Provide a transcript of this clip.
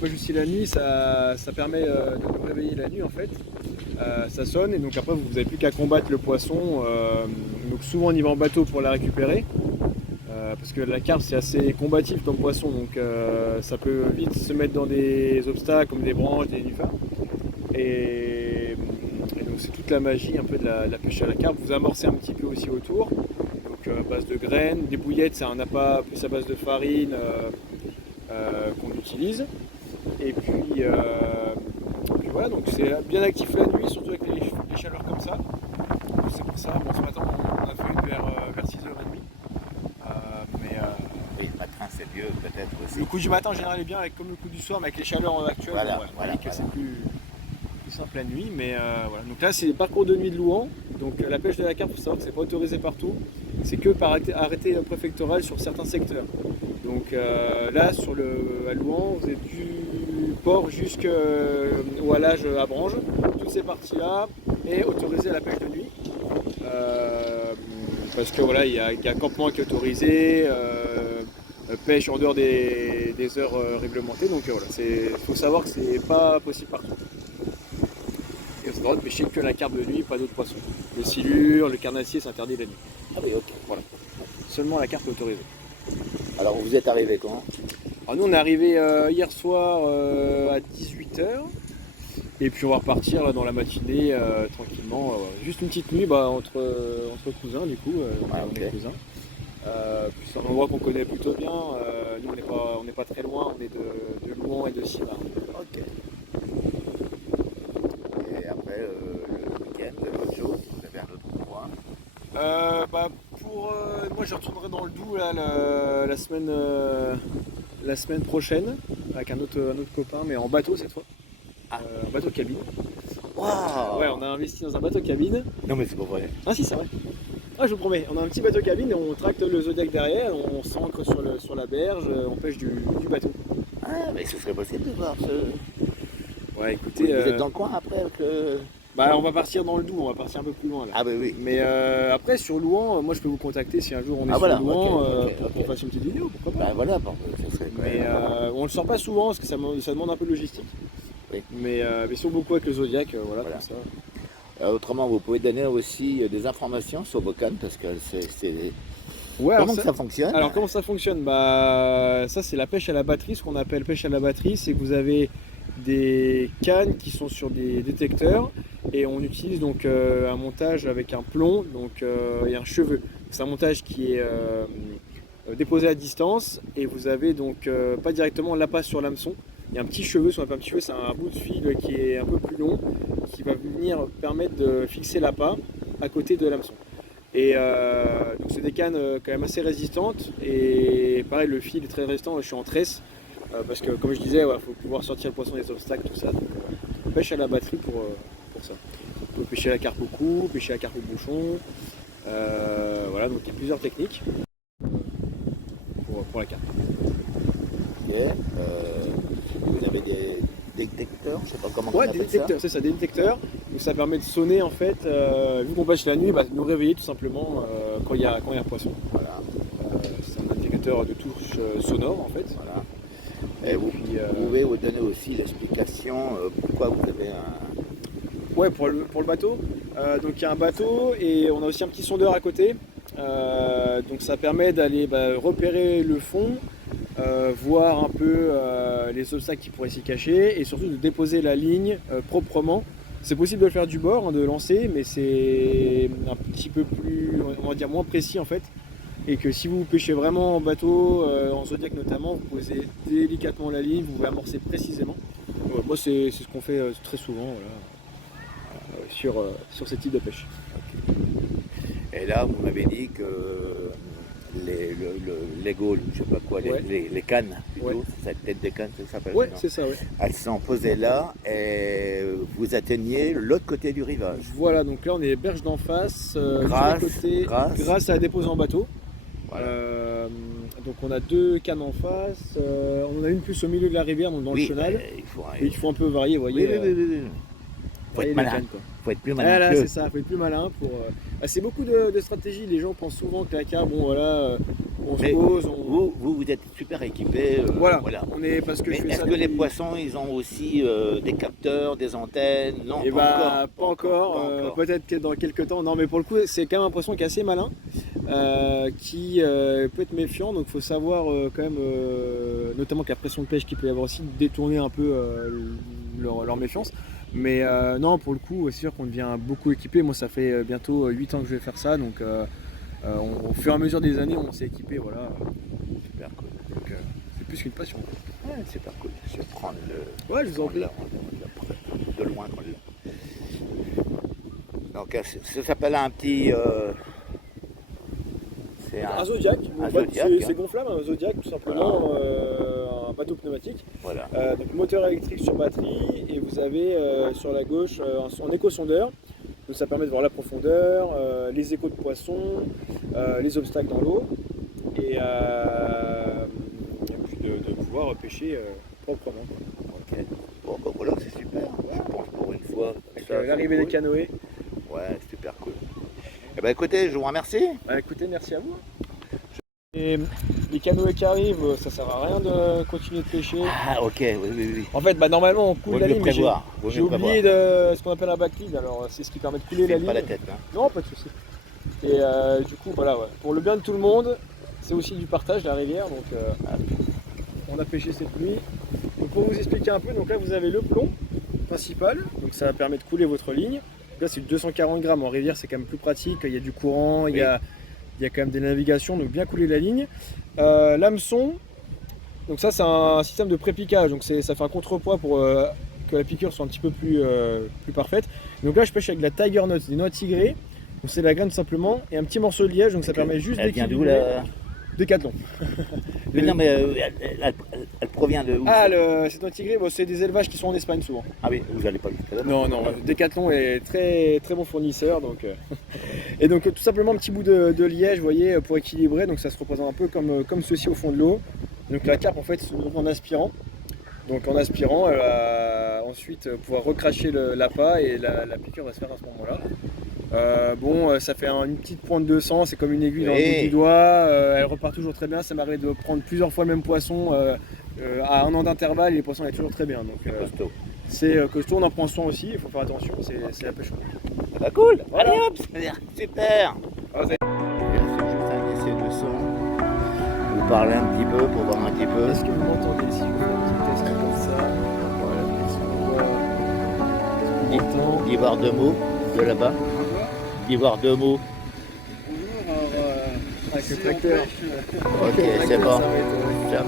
pêche aussi la nuit, ça permet de nous réveiller la nuit en fait. Ça sonne et donc après vous n'avez plus qu'à combattre le poisson. Donc souvent on y va en bateau pour la récupérer. Parce que la carpe c'est assez combatif comme poisson, donc ça peut vite se mettre dans des obstacles comme des branches, des nénuphars. Et donc c'est toute la magie un peu de la pêche à la carpe. Vous amorcez un petit peu aussi autour, donc à base de graines, des bouillettes, c'est un appât plus à base de farine qu'on utilise. Et puis voilà, donc c'est bien actif la nuit, surtout avec les chaleurs comme ça. Donc c'est pour ça, bon ce matin on a fait vers 6h30. Et le matin, c'est mieux peut-être aussi. Le coup du matin en général est bien, comme le coup du soir, mais avec les chaleurs actuelles, Voilà. c'est plus simple la nuit. Mais voilà. Donc là, c'est le parcours de nuit de Louhans. Donc la pêche de la carpe, il faut savoir que c'est pas autorisé partout. C'est que par arrêté préfectoral sur certains secteurs. Donc là, à Louhans, vous êtes du port jusqu'au halage à Branges. Toutes ces parties-là est autorisée à la pêche de nuit. Parce que voilà, il y a un campement qui est autorisé, pêche en dehors des heures réglementées, donc voilà, il faut savoir que c'est pas possible partout. Et on a le droit de pêcher que la carpe de nuit, pas d'autres poissons. Le silure, le carnassier, c'est interdit la nuit. Ah oui, ok. Voilà. Seulement la carpe est autorisée. Alors vous êtes arrivé quand? Alors nous on est arrivé hier soir à 18h. Et puis on va repartir là, dans la matinée tranquillement. Juste une petite nuit entre cousins du coup. On est cousins. Puis c'est un endroit qu'on connaît plutôt bien. Nous on n'est pas très loin, on est de Louhans et de Simard. Ok. Et après le week-end, autre chose, vous avez un autre endroit? Moi je retournerai dans le Doubs là, la semaine prochaine avec un autre copain, mais en bateau cette fois. Un bateau cabine. Waouh! Ouais, on a investi dans un bateau cabine. Non mais c'est pas vrai. Ah si, c'est vrai. Ah, je vous promets, on a un petit bateau cabine et on tracte le Zodiac derrière, on s'ancre sur la berge, on pêche du bateau. Ah mais ce serait possible de voir ce... Ouais, écoutez... Vous êtes dans le coin après avec le... Bah on va partir dans le Doubs, on va partir un peu plus loin là. Ah bah oui. Mais après sur Louhans, moi je peux vous contacter si un jour on est voilà, sur Louhans ok. pour qu'on fasse une petite vidéo, pourquoi pas. Bah voilà, bon, ça serait quand Mais même... on le sort pas souvent parce que ça demande un peu de logistique. Oui. Mais sur beaucoup avec le Zodiac, voilà. Comme ça. Autrement, vous pouvez donner aussi des informations sur vos cannes parce que c'est... Ouais, Comment ça fonctionne? Alors comment ça fonctionne? Bah ça c'est la pêche à la batterie, ce qu'on appelle pêche à la batterie, c'est que vous avez des cannes qui sont sur des détecteurs et on utilise donc un montage avec un plomb et un cheveu. C'est un montage qui est déposé à distance et vous avez donc pas directement l'appât sur l'hameçon. Il y a un petit cheveu, ce qu'on appelle un petit cheveu, c'est un bout de fil qui est un peu plus long qui va venir permettre de fixer l'appât à côté de l'hameçon. Et donc c'est des cannes quand même assez résistantes et pareil le fil est très résistant, je suis en tresse parce que comme je disais, il faut pouvoir sortir le poisson des obstacles, tout ça. Donc on pêche à la batterie pour ça. On peut pêcher la carpe au cou, pêcher la carpe au bouchon. Voilà, donc il y a plusieurs techniques pour la carpe. Ok. Vous avez des détecteurs, je sais pas comment on Ouais, appelle des détecteurs, c'est ça, des détecteurs. Donc ça permet de sonner en fait, vu qu'on pêche la nuit, de nous réveiller tout simplement quand il y a un poisson. Voilà. C'est un indicateur de touche sonore en fait. Voilà. Et vous pouvez vous donner aussi l'explication pourquoi vous avez un... Ouais, pour le bateau. Donc il y a un bateau et on a aussi un petit sondeur à côté. Donc ça permet d'aller repérer le fond, voir un peu les obstacles qui pourraient s'y cacher et surtout de déposer la ligne proprement. C'est possible de le faire du bord, de lancer, mais c'est un petit peu plus, on va dire moins précis en fait. Et que si vous pêchez vraiment en bateau, en Zodiac notamment, vous posez délicatement la ligne, vous pouvez amorcer précisément. Moi c'est ce qu'on fait très souvent sur ce type de pêche. Okay. Et là, vous m'avez dit que les gaules, je sais pas quoi, les cannes, plutôt, c'est cette tête de canne, ça s'appelle? Ouais, c'est ça, ouais. Elles sont posées là et vous atteignez l'autre côté du rivage. Voilà, donc là on est berge d'en face, grâce à la dépose en bateau. Voilà. Donc on a deux cannes en face, on en a une plus au milieu de la rivière, donc dans le chenal. Il faut un peu varier, vous voyez. Oui. Faut être malin. Cannes, quoi. Faut être plus malin. Là, c'est ça, il faut être plus malin pour. C'est beaucoup de stratégies. Les gens pensent souvent que la carpe, bon voilà, on se pose. Vous êtes super équipés. Voilà. On est parce que mais est-ce que les poissons, ils ont aussi des capteurs, des antennes? Non, et pas pas encore. Peut-être que dans quelques temps. Non, mais pour le coup, c'est quand même un poisson qui est assez malin, qui peut être méfiant. Donc, il faut savoir quand même, notamment que la pression de pêche qu'il peut y avoir aussi, détourner un peu leur méfiance. Mais non, pour le coup, c'est sûr qu'on devient beaucoup équipé. Moi, ça fait bientôt 8 ans que je vais faire ça. Donc, au fur et à mesure des années, on s'est équipé. Voilà. Super cool. Donc, c'est plus qu'une passion. Ouais, super cool. Je vais prendre le. Ouais, je vous en prie. De loin qu'on l'a. Donc, ça s'appelle un petit. C'est un Zodiac. C'est gonflable, un Zodiac, tout simplement. Voilà. Un bateau pneumatique. Voilà. Donc moteur électrique sur batterie, et vous avez sur la gauche un écho-sondeur. Donc ça permet de voir la profondeur, les échos de poissons, les obstacles dans l'eau, et puis de pouvoir pêcher proprement. Ok. Bon, bah voilà, c'est super. Je pense pour une fois. Avec l'arrivée des canoës. Ouais, super cool. Eh ben écoutez, je vous remercie. Écoutez, merci à vous. Et les canoës qui arrivent, ça sert à rien de continuer de pêcher. Ah ok, oui. En fait, normalement on coule la ligne, mais j'ai oublié ce qu'on appelle un backlead, alors c'est ce qui permet de couler la ligne. Pas la tête, hein. Non, pas de souci. Et du coup, voilà, ouais. Pour le bien de tout le monde, c'est aussi du partage la rivière, donc on a pêché cette nuit. Donc pour vous expliquer un peu, donc là vous avez le plomb principal, donc ça permet de couler votre ligne. Là c'est 240 grammes, en rivière c'est quand même plus pratique, il y a du courant, il y a quand même des navigations, donc bien couler la ligne. L'hameçon, donc ça c'est un système de pré-piquage, donc ça fait un contrepoids pour que la piqûre soit un petit peu plus parfaite. Donc là je pêche avec de la tiger nuts, des noix tigrées, donc c'est la graine tout simplement, et un petit morceau de liège, donc ça permet juste d'équilibrer. Décathlon. Mais non, mais elle provient de où? Cette noix tigrée, c'est des élevages qui sont en Espagne souvent. Ah oui, vous n'allez pas jusqu'à là. Non, Décathlon est très très bon fournisseur. Donc, et donc tout simplement un petit bout de liège, vous voyez, pour équilibrer. Donc ça se représente un peu comme ceci au fond de l'eau. Donc la carpe en fait se ouvre en aspirant. Donc en aspirant, elle va ensuite pouvoir recracher l'appât, et la piqûre va se faire à ce moment-là. Ça fait une petite pointe de sang, c'est comme une aiguille dans le bout du doigt, elle repart toujours très bien. Ça m'arrive de prendre plusieurs fois le même poisson à 1 an d'intervalle, et les poissons est toujours très bien. Donc costaud. c'est costaud, on en prend soin aussi, il faut faire attention, c'est la pêche. Bah cool, voilà. Allez hop, super. Je vais laisser le son, vous parler un petit peu pour voir un petit peu. Est-ce que vous m'entendez si je fais un petit test comme ça? Voilà, d'Ivoire 2 mots de là-bas. D'Ivoire 2 mots. Bonjour, avec le tracteur. Ok, c'est bon. Ciao.